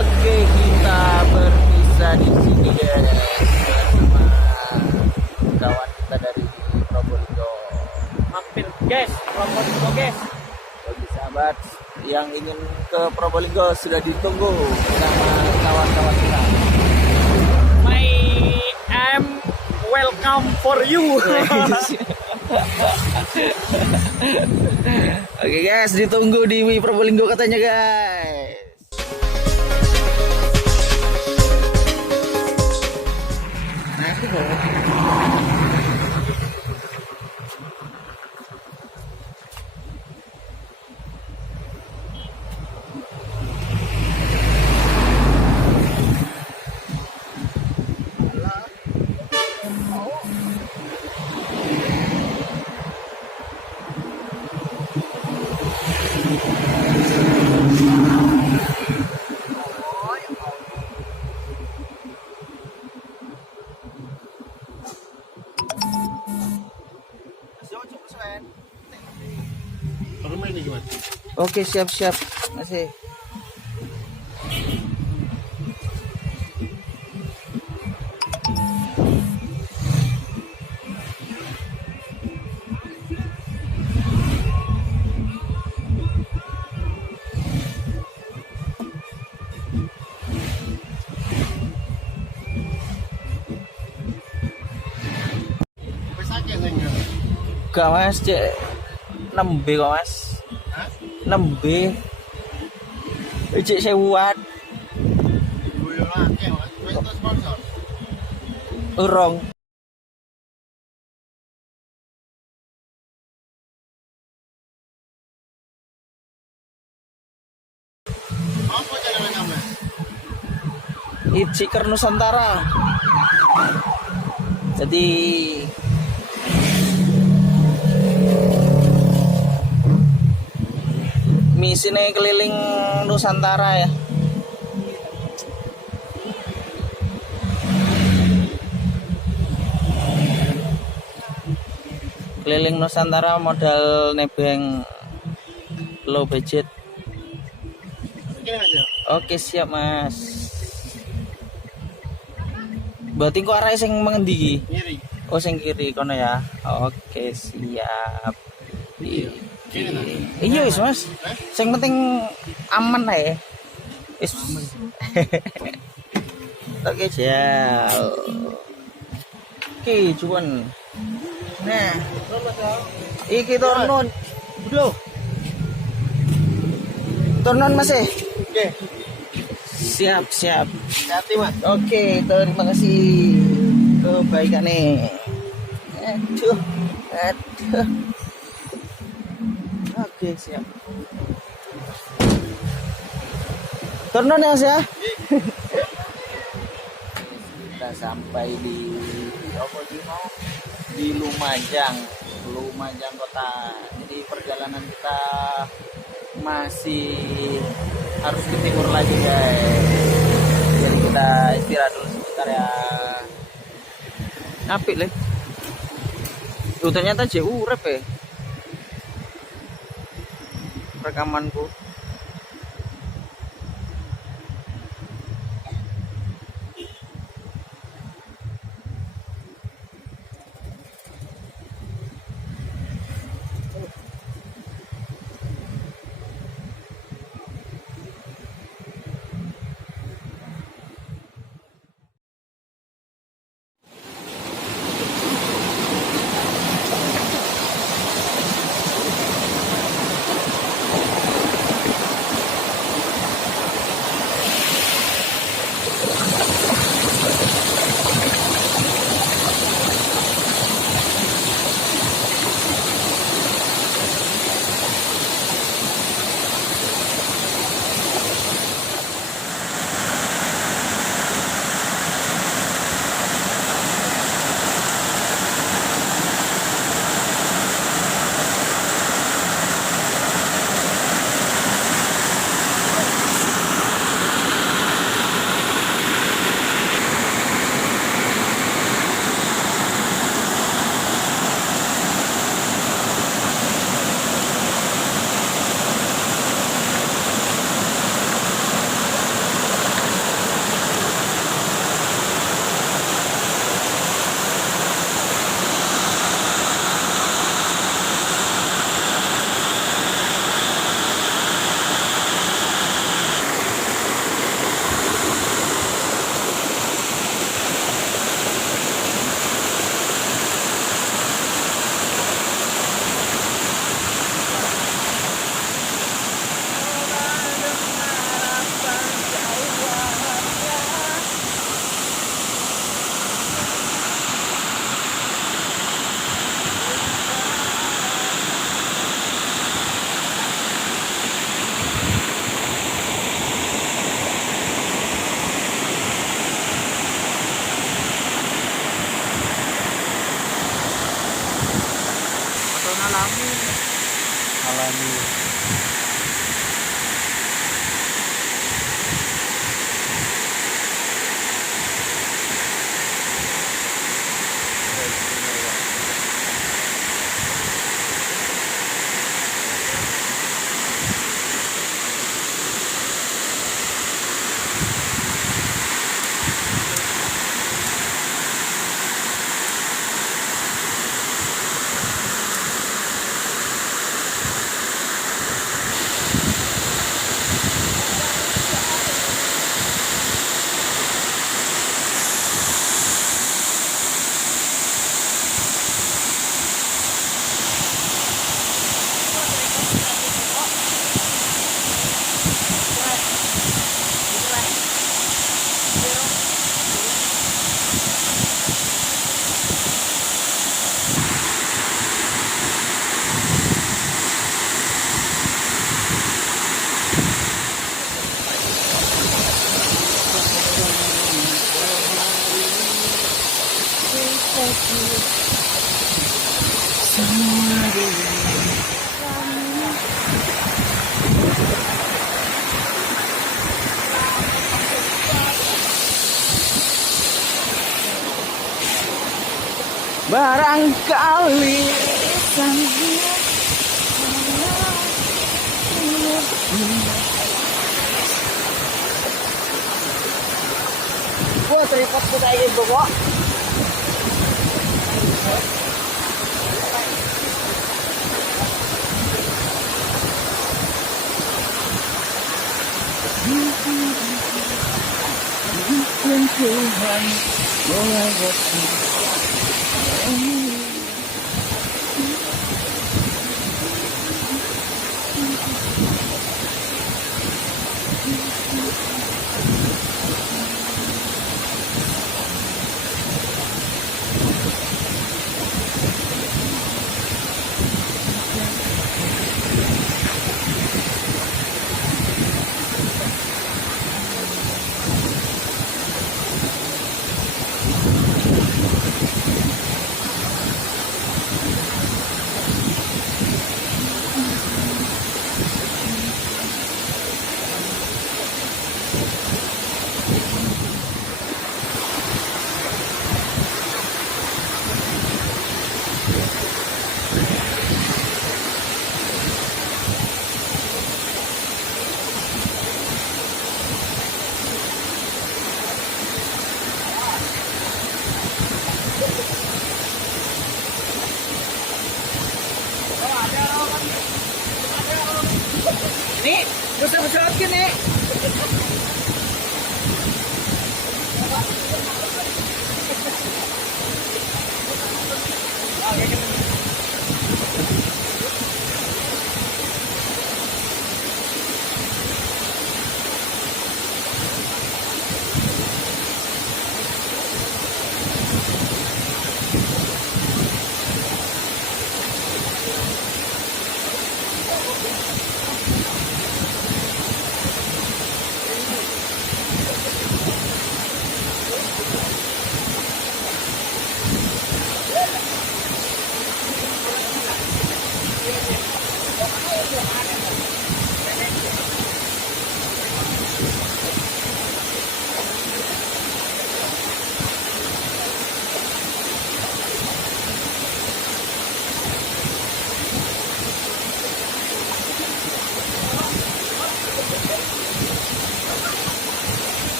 Oke, kita berpisah di sini guys bersama kawan kita dari Probolinggo. Mampir guys, Probolinggo guys. Bagi sahabat yang ingin ke Probolinggo sudah ditunggu bersama kawan-kawan kita. My am welcome for you. Oke guys, ditunggu di Probolinggo katanya guys. Oke, siap-siap. Masih. Gak mas, cek 6B kok mas. 6B cek sewuan urung Itziker Nusantara. Jadi misinya keliling Nusantara ya. Keliling Nusantara modal nebeng low budget. Oke siap mas. Berarti kok arah sing mengendi iki? Kiri. Oh sing kiri kono ya. Oke siap. Iya wis mas. Sing penting aman ae. Wis. Oke jal. Oke cuman. Nah, iki turun. Bro. Turun Mas eh. Oke. Siap. Hati mas. Oke, terima kasih kebaikannya. Aduh. Oke, siap. Turun ya, Mas ya. Kita sampai di di Lumajang kota. Jadi perjalanan kita masih harus ke timur lagi guys. Jadi kita istirahat dulu sebentar ya. Apik leh. Ternyata jauh urep ya. Rekamanku. lagi. Barangkali Gua tripod ko tayo bawa. Tuhan mulai Nih, bisa bersilat nih.